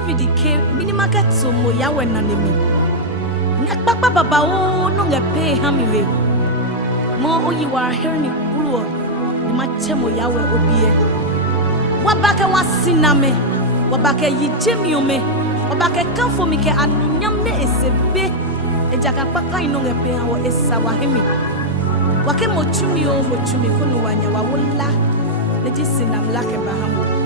David ke minimaka tsomo ya wena nemi nyakpakpa baba o no ngepe hamiwe mo oyiwa herni kulo ni machemo yawe obie wabaka wasiname wabaka yijemiome wabaka kanfo mike anunyamne esebe ejaka papa ino ngepe hawo esa wahemi wake mochumi kono wanya wawola neji sinam lake bahamu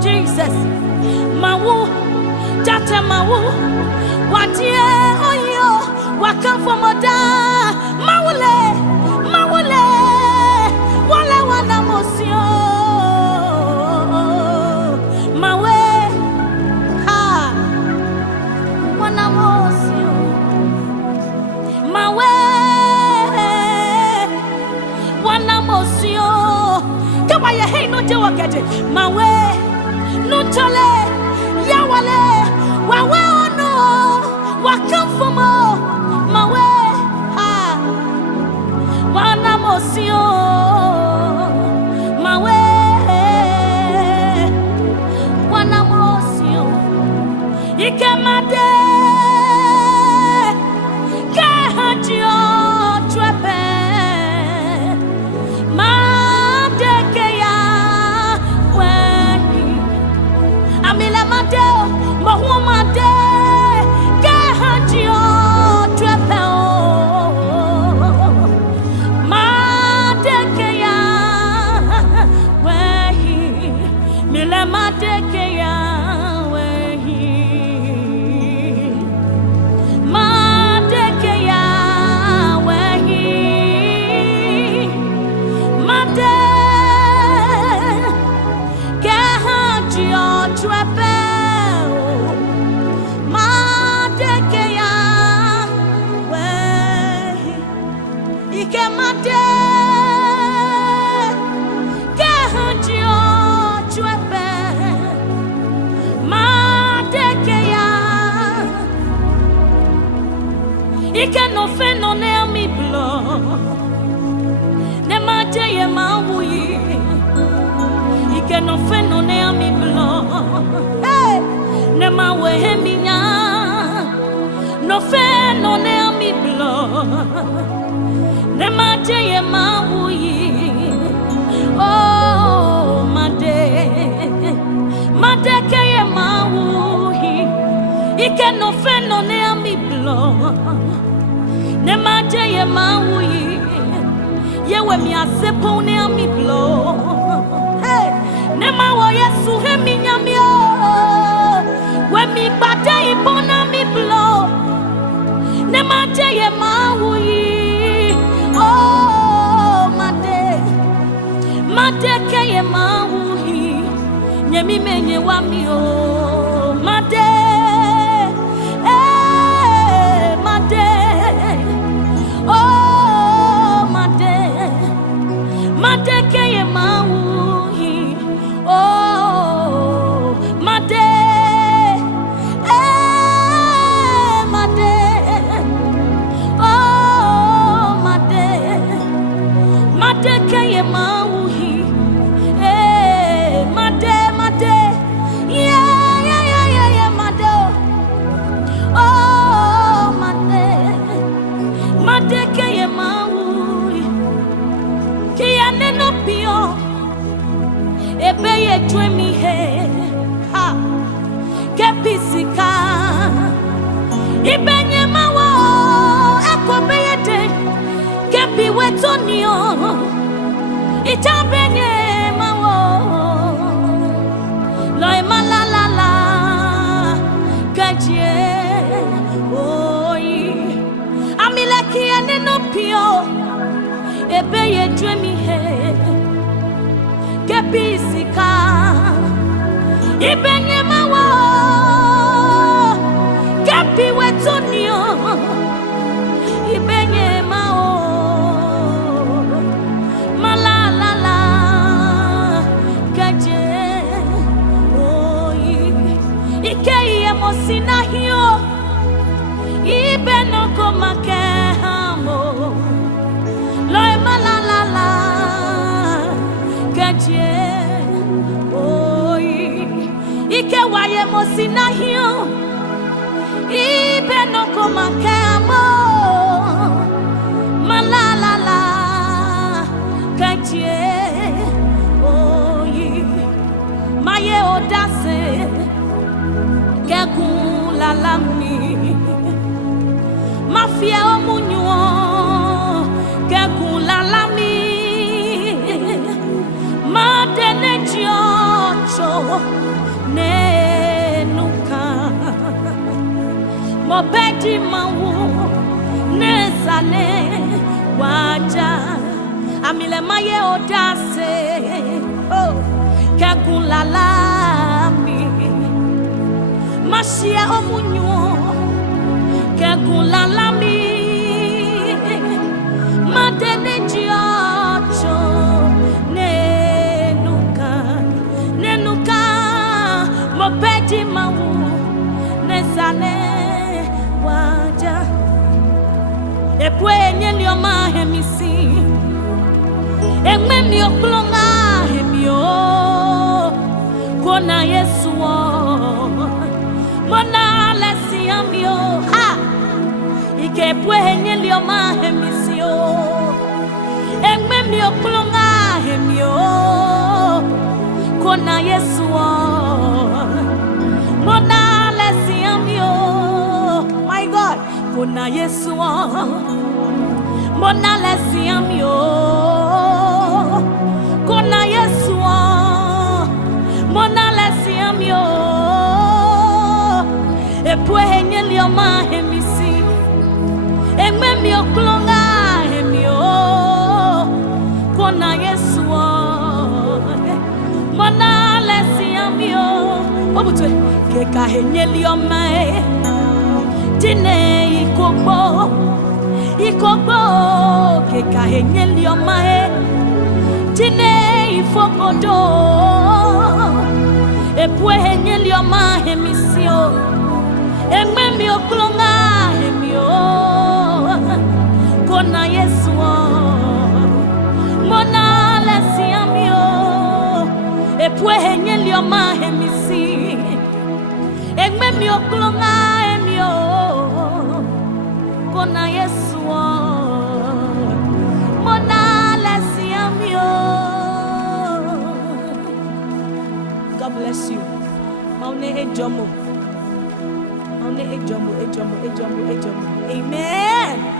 Jesus mawu jate mawu watie oyo wakamfo moda mawule wale wana mosio mawe ha wana mosio mawe wana mosio kama ya hey no je wakete mawe nutole yawale wawe ono wakamfumo mawe ha wana mosio mawe wana mosio ikemade kahajio twepe ike no fe no ne ami blo ne ma je ye ma wuyi ike no fe no ne ami blo hey ne ma we heminya no fe no ne ami blo ne ma je ye ma wuyi oh made ke ye ma wuyi ike no fe no ne ami blo ne ma je ye ma wuyi ye we mi asepo ne ami blo hey ne ma wo yesu he mi nyami o we mi bade ibona mi blo ne ma je ye ma wuyi oh made ke ye ma wuyi nye mi menye wa mi o made Madeke mauhi oh made made oh madeke mauhi made yeah made oh madeke mauhi kiane no pio ebe ye twemi he ha kepisika ibenye mawo ekobe yede kepi wetonio itabenye mawo loy malalala kajie oi amile kiane no pio ebe ye twemi he kepisika ibenye mawo kepi wetonio ibenye mawo malalala kaje oi ikeye mosina hiyo ibenoko makehamo loy malalala kaje oi ike waye mosina hiyo ibenoko makamo malalala kaje oi maye odase kekula lami mafia omunyo kekula lami madene jocho nenuka mobedi mawu nesane waja amile maye odase oh kekula lami mashia omunyo kekula lami madene jocho nenuka mobedi mawu nesane waja epwenye liyo mahemisi engme miyo kulonga hemio kona yesu mona lesi amio ha ike epwenye liyo mahemisi engme miyo kulonga hemio kona yesu mona lesi amio my God kona yesu mona lesi amio kona yesu mona lesi amio epwenye liyo mahemisi engme miyo kulonga hemio kona yesu mona lesi amio obutwe keka henyeli omae tine ikogbo keka henyeli omae tine ifogodo epwe henyeli omae misio engme mi okulonga hemio kulonga emio kona Yesu mona lesi amio. God bless you. Maune ejomo. Maune ejomo. Amen.